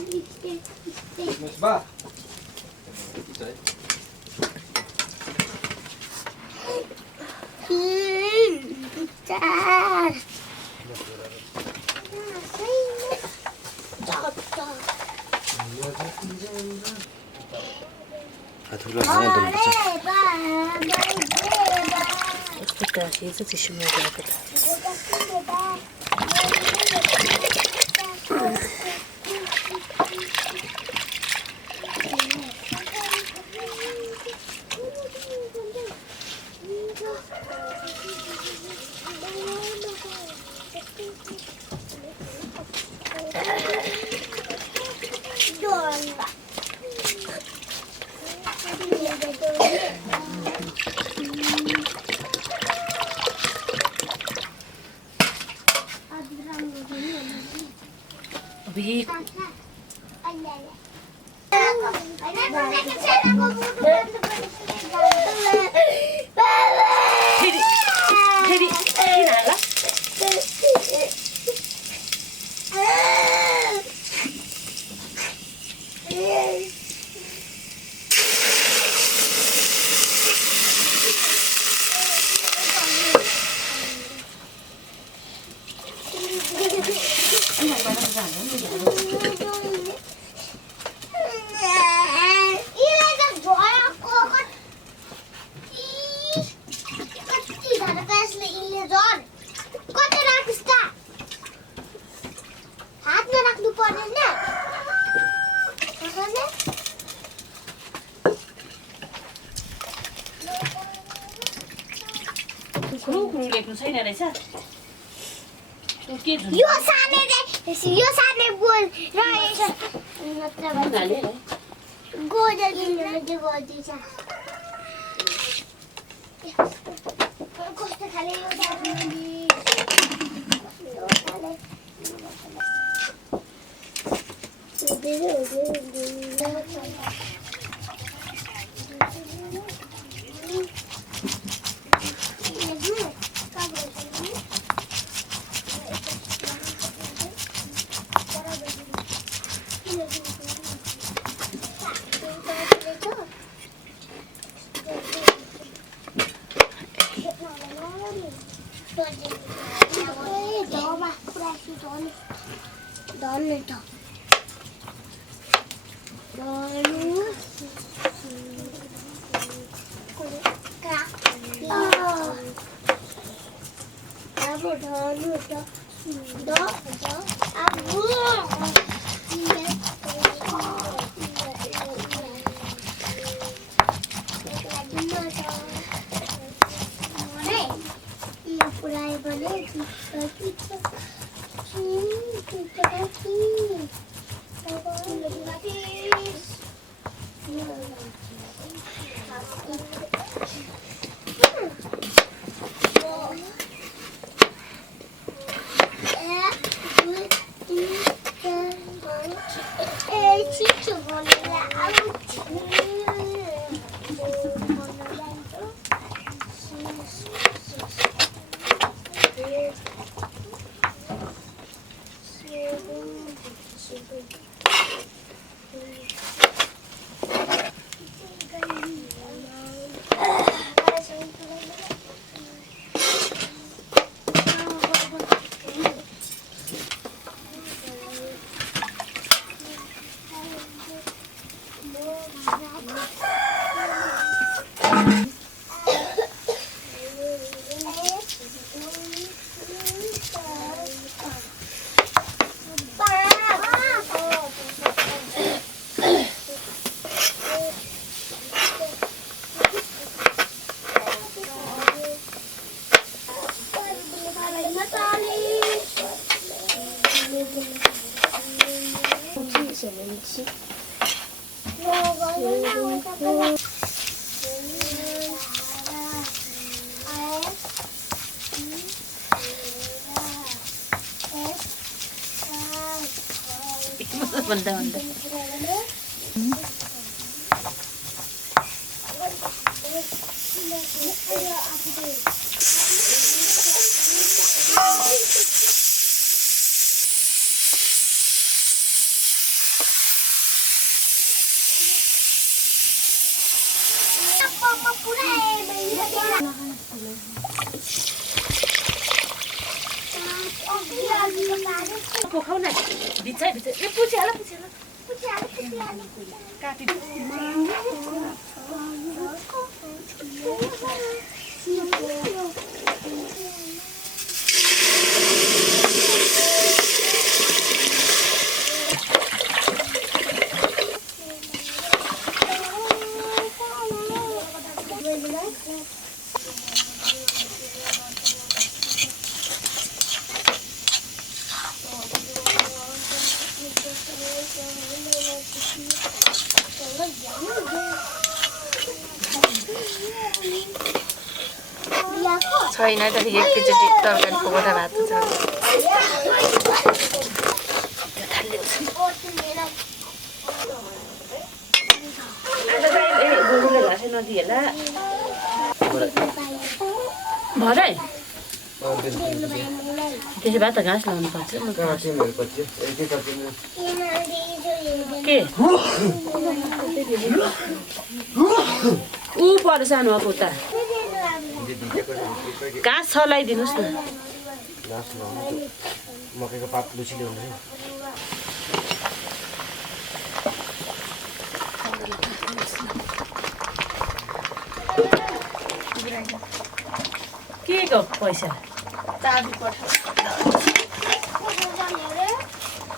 Mas ba? ठुलो खाना दिनुपर्छ यस्तो टाँसी चाहिँ चिसोमा गएको त अभी छैन रहेछ यो साने बोल रहेछ नत्र भन्नाले गोदर किन्नु गर्दैछ कस्तो खाले यो साने भन्दा पोखाउ न बिचाइ बिचाइ ए पुछ्याला काटी छैन त एकैचोटि तरकारी पकाउँदा भात छ गोरुले घाँस नदिएला भरै त्यसो भए त घाँस लाउनु पर्छ के ऊ पर सानो अब उता घाँस छ लगाइदिनुहोस् न मकैको पात लुसीले हुन्छ के को पैसा चाबी पठाउ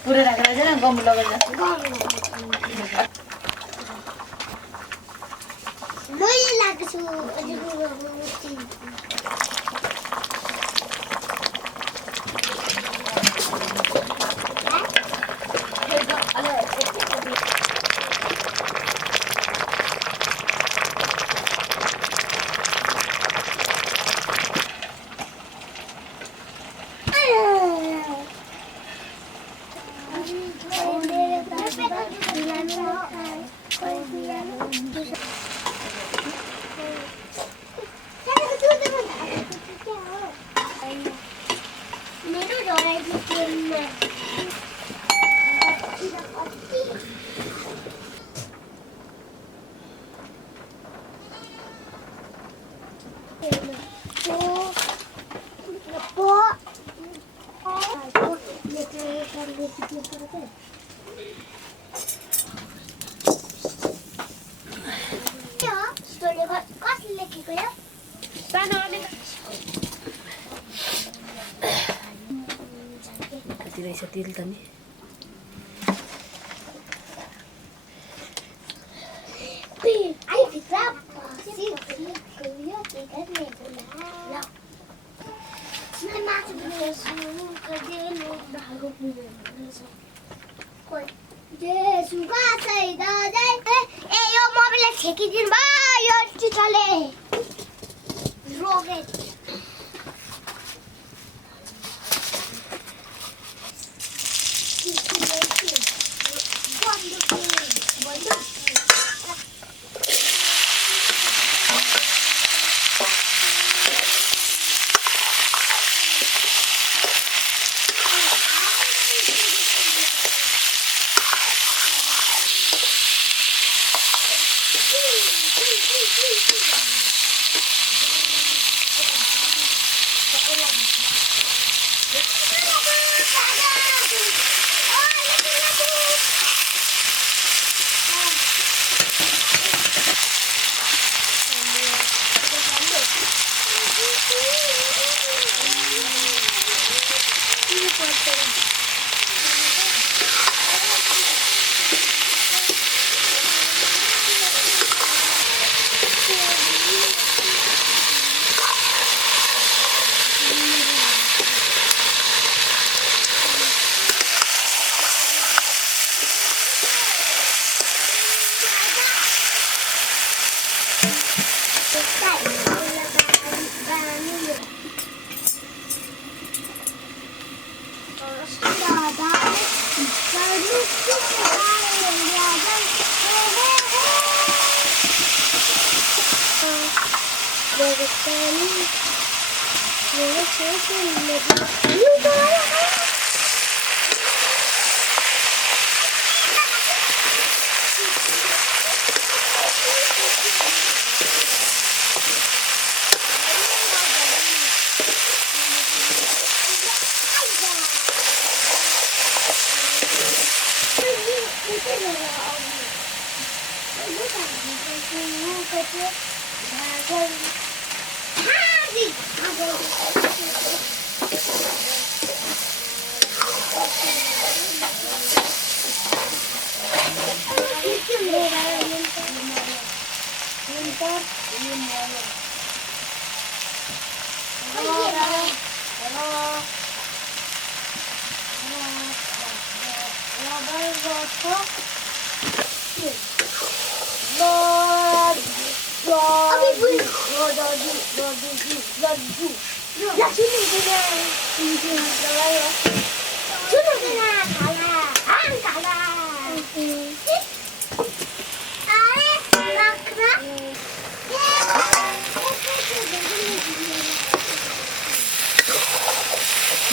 पुरै राखेर चाहिँ गम्बु लगाएर मैले लाग्छु कसले लेखेको यो सानो कति रहेछ तेल त नि यो मोबाइललाई छेकिदिनु भयो यो चिठले रोगे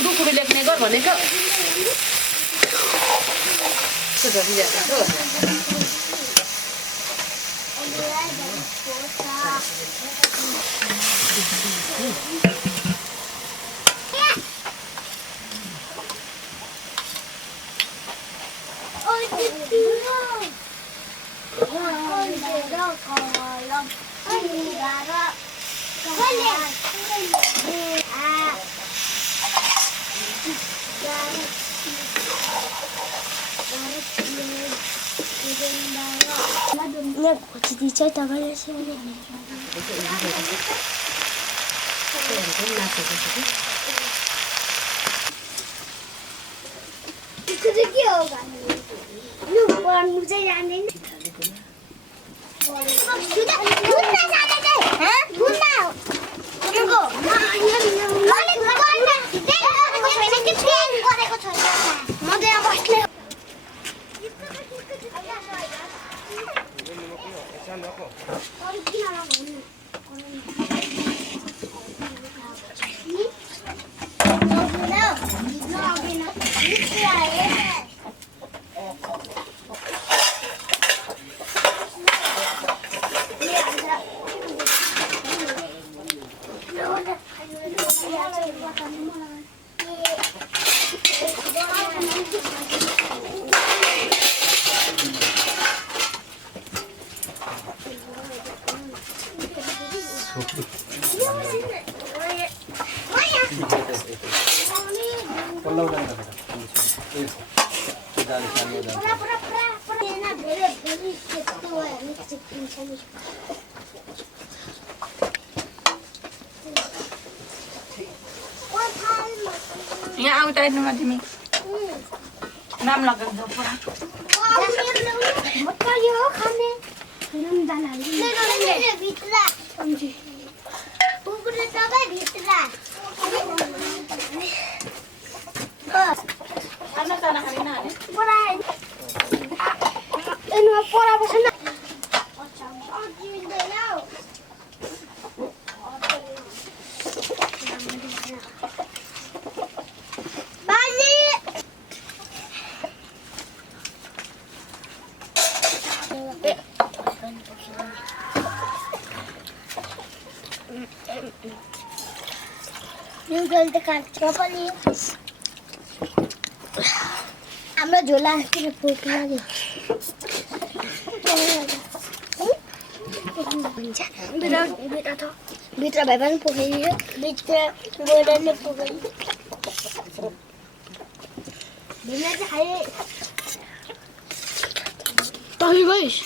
रुखुरी लेख्ने गर भनेको चाहिँ तपाईँले के हो लु पढ्नु चाहिँ जान्दैन यहाँ आउँदा हेर्नुमा तिमी नाम लगाउँछौ पुरा हाम्रो झोला भित्र भए पनि पोखरियो भित्र गएर नै पोखरी भित्र चाहिँ खाए तही गइस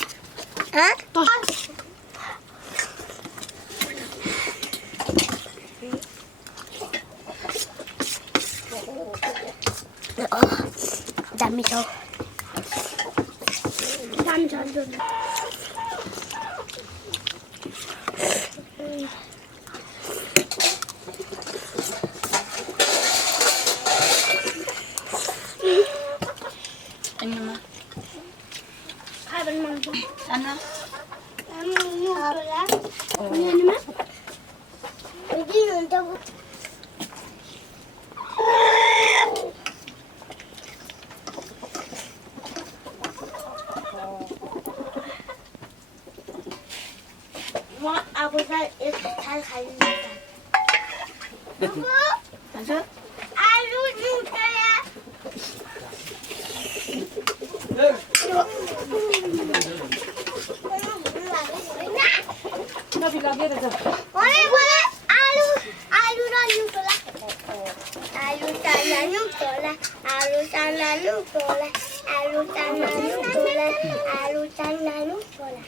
दामी छ दामी छ नबी लगेर जा मलाई आलु आलु र नुकोला आलु चाना नुकोला आलु चाना नुकोला आलु चाना नुकोला आलु चाना नुकोला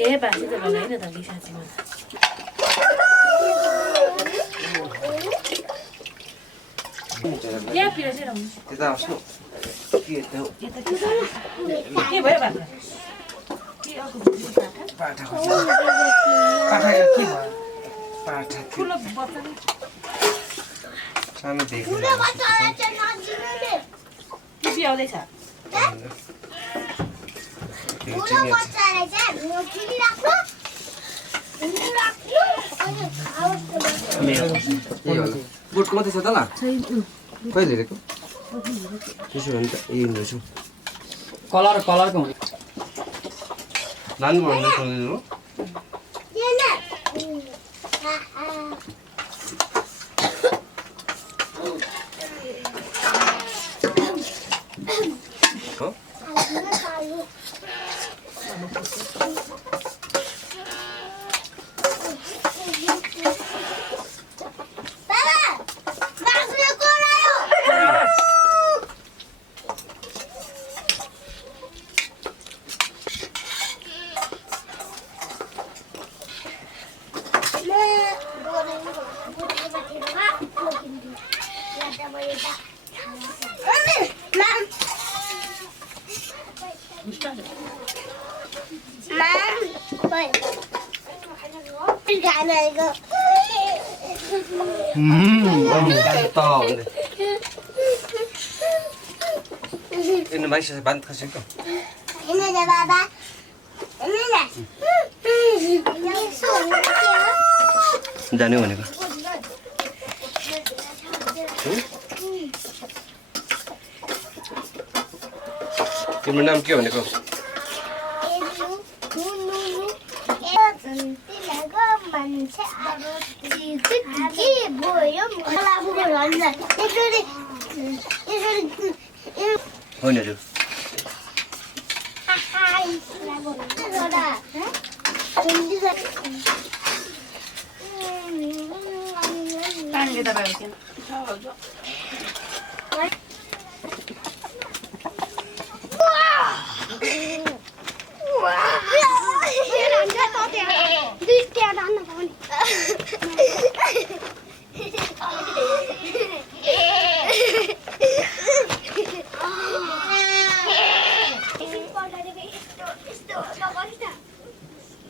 ए बासी त लगाइन त कि साँच्चीमा यहाँतिर चाहिँ रम्नु त्यता आउँछ के त यता के भयो बाख्रा के अर्को पाठा पाठा के भयो पाठा ठुलो बच्चा सानो देख्नु टिपी आउँदैछ बोट मात्रै छ त ल कहिले हेरेको त्यसो भने त ए रहेछ कलरको हुने नानी भन्नु हो Ini masih sebanyak kasih kok. Ini ada baba. Ini lah. जाने भनेको तिम्रो नाम के भनेको होइन हजुर पानीले तपाईँ किन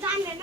जान्दैन